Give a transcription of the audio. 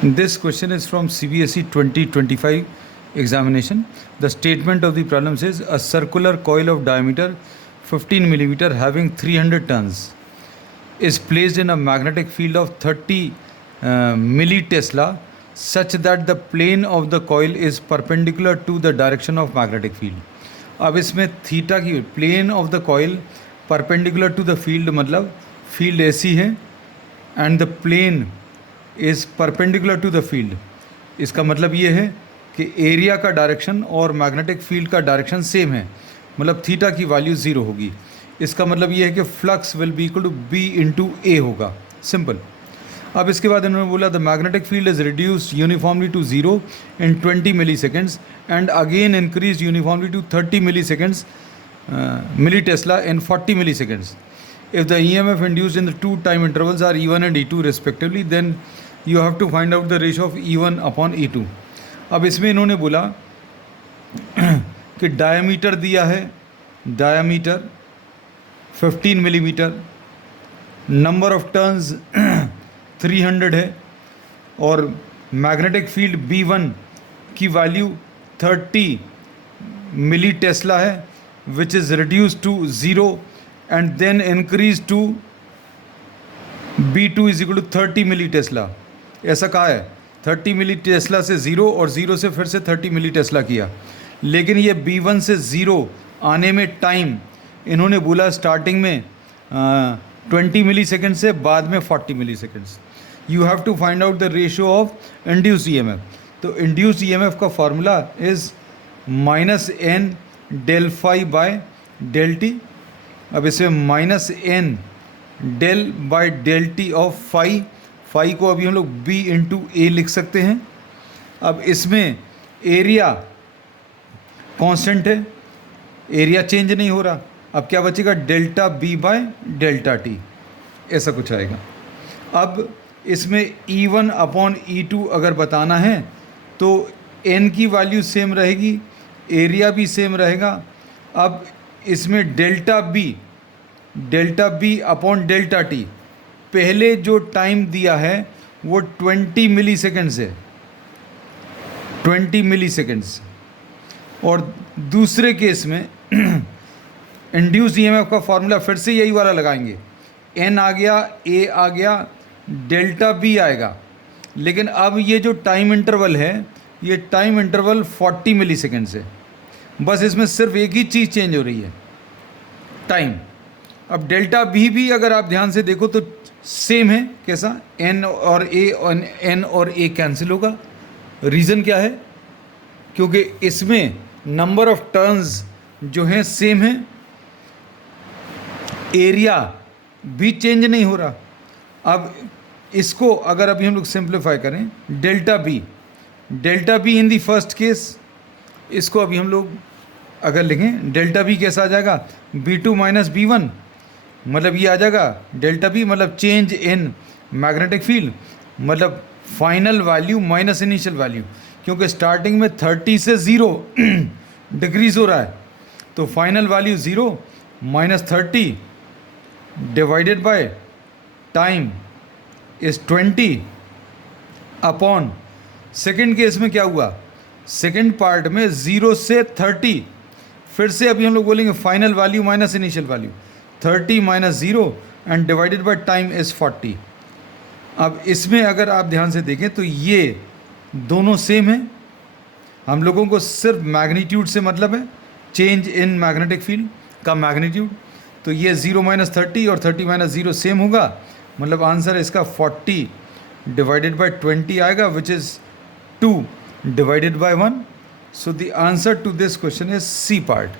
This question is from CBSE 2025 examination. The statement of the problem says a circular coil of diameter 15 millimeter having 300 turns is placed in a magnetic field of 30 millitesla such that the plane of the coil is perpendicular to the direction of magnetic field. अब इसमें theta की plane of the coil perpendicular to the field, मतलब field ऐसी है and the plane is perpendicular to the field. इसका मतलब ये है कि एरिया का डायरेक्शन और मैग्नेटिक फील्ड का डायरेक्शन सेम है, मतलब थीटा की वैल्यू ज़ीरो होगी. इसका मतलब ये है कि flux will be equal to b into a होगा. सिंपल. अब इसके बाद इन्होंने बोला the magnetic field is reduced uniformly to zero in 20 milliseconds and again increase uniformly to 30 milliseconds millitesla in 40 milliseconds. If the EMF induced in the two time intervals are E1 and E2 respectively, then you have to find out the ratio of E1 upon E2. अब इसमें इन्होंने बोला कि diameter दिया है, diameter 15 millimetre, number of turns 300 है और magnetic field B1 की वैल्यू 30 मिली टेस्ला है which is reduce to zero and then increase to B2 is equal to 30 millitesla. ऐसा कहा है 30 मिली टेस्ला से ज़ीरो और ज़ीरो से फिर से 30 मिली टेस्ला किया. लेकिन ये B1 से ज़ीरो आने में टाइम इन्होंने बोला स्टार्टिंग में 20 मिली सेकेंड से बाद में 40 milliseconds. You have to find out the ratio of induced EMF. तो इंड्यूस्ड EMF का formula is -n del phi by del t. अब इसमें -n del by del t of phi को अभी हम लोग b इंटू ए लिख सकते हैं. अब इसमें एरिया कांस्टेंट है, एरिया चेंज नहीं हो रहा. अब क्या बचेगा delta b by delta T, ऐसा कुछ आएगा. अब इसमें E1 अपॉन E2 अगर बताना है तो n की वैल्यू सेम रहेगी, एरिया भी सेम रहेगा. अब इसमें delta B upon delta t, पहले जो टाइम दिया है वो 20 मिली सेकेंड्स है, 20 मिली सेकेंड्स. और दूसरे केस में इंड्यूस्ड EMF का फॉर्मूला फिर से यही वाला लगाएंगे. n आ गया, a आ गया, डेल्टा b आएगा. लेकिन अब ये जो टाइम इंटरवल है ये टाइम इंटरवल 40 मिली सेकेंड्स है. बस इसमें सिर्फ एक ही चीज़ चेंज हो रही है, टाइम. अब डेल्टा भी अगर आप ध्यान से देखो तो सेम है. कैसा? n और a कैंसिल होगा. रीज़न क्या है? क्योंकि इसमें नंबर ऑफ टर्न्स जो हैं सेम है, एरिया भी चेंज नहीं हो रहा. अब इसको अगर अभी हम लोग सिंप्लीफाई करें, delta be in the first case, इसको अभी हम लोग अगर लिखें डेल्टा बी कैसा आ जाएगा B2 माइनस B1, मतलब ये आ जाएगा डेल्टा बी मतलब चेंज इन मैग्नेटिक फील्ड, मतलब final value minus initial value. क्योंकि स्टार्टिंग में 30 से ज़ीरो डिक्रीज़ हो रहा है, तो final value zero minus 30 divided by time is 20 upon. Second case में क्या हुआ? सेकेंड पार्ट में 0 से 30, फिर से अभी हम लोग बोलेंगे final value minus initial value, 30 minus 0 and divided by time is 40. अब इसमें अगर आप ध्यान से देखें तो ये दोनों सेम हैं. हम लोगों को सिर्फ मैग्नीट्यूड से मतलब है, चेंज इन मैग्नेटिक फील्ड का मैग्नीट्यूड. तो ये 0 माइनस 30 और 30 माइनस 0 सेम होगा, मतलब आंसर इसका 40 डिवाइडेड बाय 20 आएगा which is 2 divided by 1. So the answer to this question is C part.